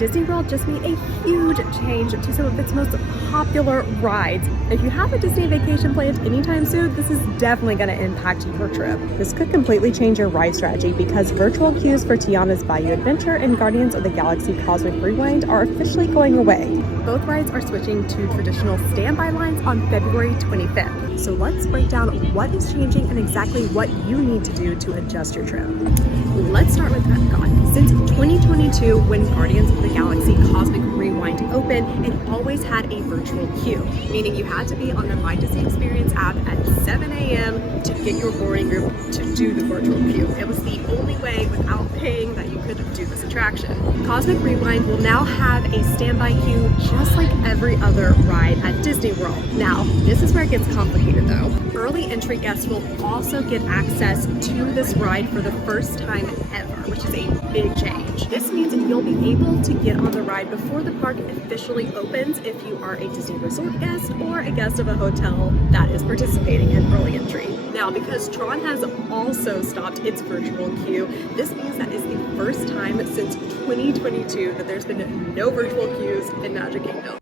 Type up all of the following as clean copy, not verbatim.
Disney World just made a huge change to some of its most popular rides. If you have a Disney vacation planned anytime soon, this is definitely going to impact your trip. This could completely change your ride strategy because virtual queues for Tiana's Bayou Adventure and Guardians of the Galaxy Cosmic Rewind are officially going away. Both rides are switching to traditional standby lines on February 25th. So let's break down what is changing and exactly what you need to do to adjust your trip. Let's start with Epcot. Since 2022, when Guardians of the Galaxy Cosmic Rewind opened, it always had a virtual queue, meaning you had to be on the My Disney Experience app at 7 a.m. to get your boarding group to do the virtual queue. It was the only way without paying that you could do this attraction. Cosmic Rewind will now have a standby queue just like every other ride at Disney World. Now, this is where it gets complicated though. Early entry guests will also get access to this ride for the first time ever, which is a big change. This means that you'll be able to get on the ride before the park officially opens if you are a Disney Resort guest or a guest of a hotel that is participating in early entry. Now, because Tron has also stopped its virtual queue, this means that is the first time since 2022 that there's been no virtual queues in Magic Kingdom.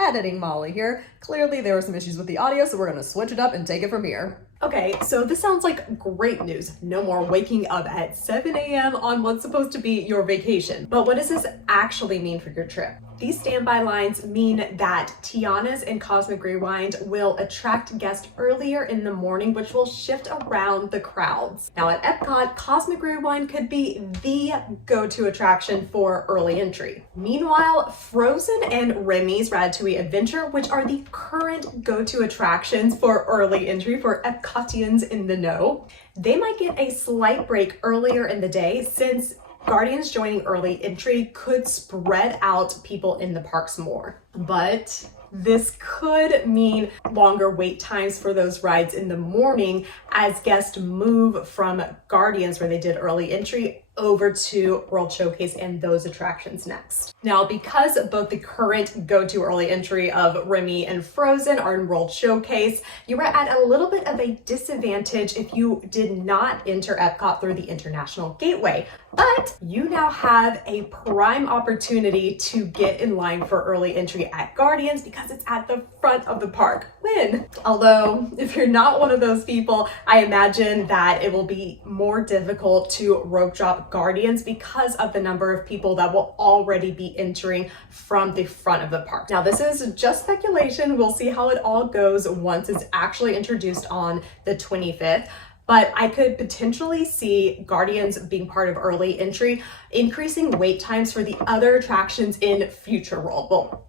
Editing Molly here. Clearly there were some issues with the audio, so we're gonna switch it up and take it from here. Okay, so this sounds like great news. No more waking up at 7 a.m. on what's supposed to be your vacation. But what does this actually mean for your trip? These standby lines mean that Tiana's and Cosmic Rewind will attract guests earlier in the morning, which will shift around the crowds. Now at Epcot, Cosmic Rewind could be the go-to attraction for early entry. Meanwhile, Frozen and Remy's Ratatouille Adventure, which are the current go-to attractions for early entry for Epcotians in the know, they might get a slight break earlier in the day since Guardians joining early entry could spread out people in the parks more. But this could mean longer wait times for those rides in the morning as guests move from Guardians, where they did early entry, over to World Showcase and those attractions next. Now, because both the current go-to early entry of Remy and Frozen are in World Showcase, you are at a little bit of a disadvantage if you did not enter Epcot through the International Gateway. But you now have a prime opportunity to get in line for early entry at Guardians because it's at the front of the park. Win! Although, if you're not one of those people, I imagine that it will be more difficult to rope drop Guardians because of the number of people that will already be entering from the front of the park. Now, this is just speculation. We'll see how it all goes once it's actually introduced on the 25th. But I could potentially see Guardians being part of early entry, increasing wait times for the other attractions in Future World. Well,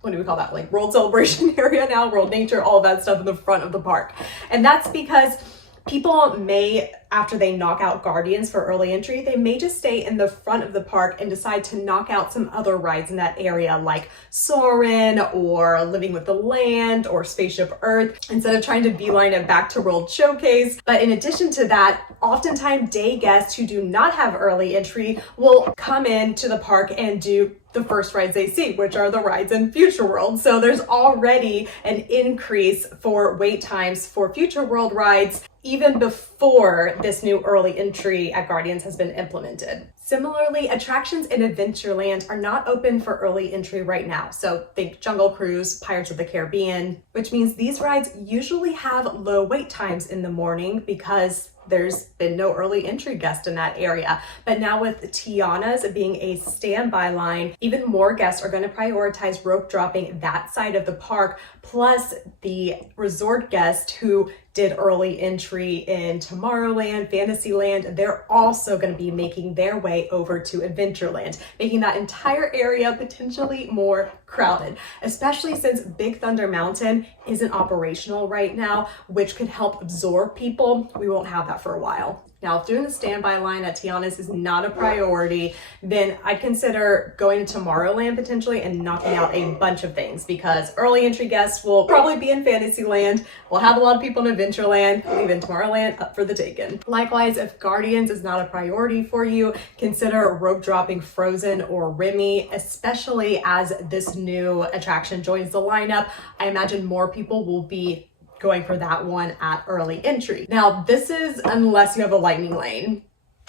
what do we call that? Like World Celebration area now, World Nature, all that stuff in the front of the park. And that's because people may, after they knock out Guardians for early entry, they may just stay in the front of the park and decide to knock out some other rides in that area like Soarin' or Living with the Land or Spaceship Earth instead of trying to beeline it back to World Showcase. But in addition to that, oftentimes day guests who do not have early entry will come into the park and do the first rides they see, which are the rides in Future World. So there's already an increase for wait times for Future World rides even before this new early entry at Guardians has been implemented. Similarly, attractions in Adventureland are not open for early entry right now. So think Jungle Cruise, Pirates of the Caribbean, which means these rides usually have low wait times in the morning because there's been no early entry guest in that area. But now with Tiana's being a standby line, even more guests are going to prioritize rope dropping that side of the park, plus the resort guests who did early entry in Tomorrowland, Fantasyland, they're also going to be making their way over to Adventureland, making that entire area potentially more crowded, especially since Big Thunder Mountain isn't operational right now, which could help absorb people. We won't have that for a while. Now, if doing the standby line at Tiana's is not a priority, then I'd consider going to Tomorrowland potentially and knocking out a bunch of things because early entry guests will probably be in Fantasyland. We'll have a lot of people in Adventureland, leaving Tomorrowland up for the taking. Likewise, if Guardians is not a priority for you, consider rope dropping Frozen or Remy, especially as this new attraction joins the lineup. I imagine more people will be going for that one at early entry. Now, this is unless you have a lightning lane.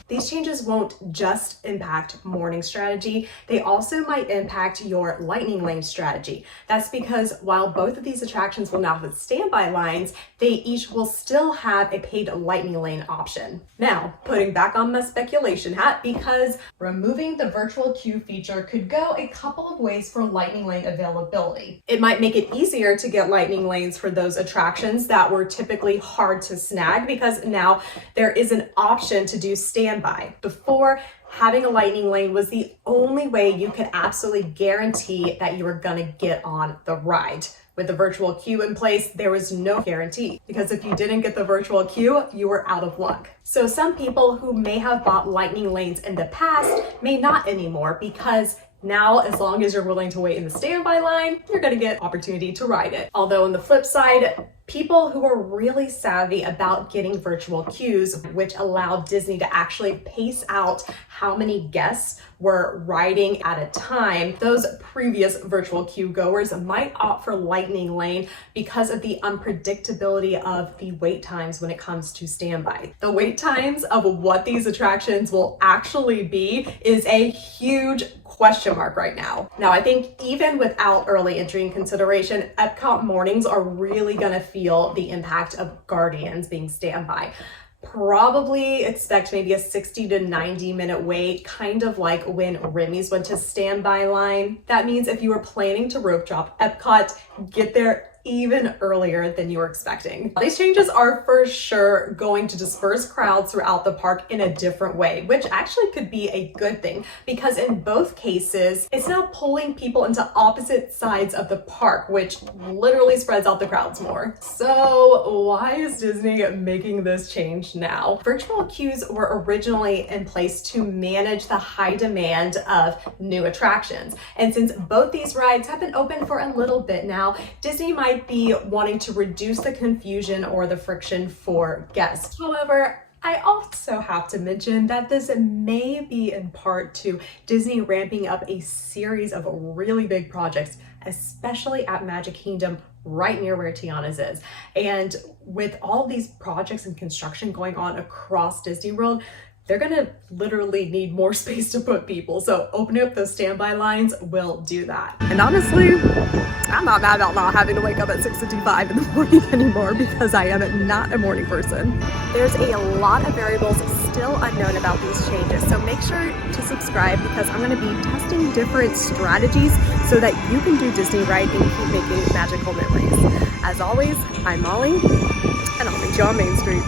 These changes won't just impact morning strategy, they also might impact your lightning lane strategy. That's because while both of these attractions will now have standby lines, they each will still have a paid lightning lane option. Now, putting back on my speculation hat, because removing the virtual queue feature could go a couple of ways for lightning lane availability. It might make it easier to get lightning lanes for those attractions that were typically hard to snag, because now there is an option to do standby. Before, having a lightning lane was the only way you could absolutely guarantee that you were gonna get on the ride. With the virtual queue in place, there was no guarantee, because if you didn't get the virtual queue, you were out of luck. So some people who may have bought lightning lanes in the past may not anymore, because now, as long as you're willing to wait in the standby line, you're gonna get opportunity to ride it. Although on the flip side, people who are really savvy about getting virtual queues, which allowed Disney to actually pace out how many guests were riding at a time, those previous virtual queue goers might opt for lightning lane because of the unpredictability of the wait times when it comes to standby. The wait times of what these attractions will actually be is a huge question mark right now. Now, I think even without early entry in consideration, Epcot mornings are really gonna feel the impact of Guardians being standby. Probably expect maybe a 60 to 90 minute wait, kind of like when Remy's went to standby line. That means if you were planning to rope drop Epcot, get there even earlier than you were expecting. These changes are for sure going to disperse crowds throughout the park in a different way, which actually could be a good thing, because in both cases, it's now pulling people into opposite sides of the park, which literally spreads out the crowds more. So why is Disney making this change now? Virtual queues were originally in place to manage the high demand of new attractions. And since both these rides have been open for a little bit now, Disney might be wanting to reduce the confusion or the friction for guests. However, I also have to mention that this may be in part to Disney ramping up a series of really big projects, especially at Magic Kingdom, right near where Tiana's is. And with all these projects and construction going on across Disney World, they're gonna literally need more space to put people. So opening up those standby lines will do that. And honestly, I'm not mad about not having to wake up at 6:55 in the morning anymore, because I am not a morning person. There's a lot of variables still unknown about these changes. So make sure to subscribe, because I'm gonna be testing different strategies so that you can do Disney right and keep making magical memories. As always, I'm Molly, and I'll meet you on Main Street.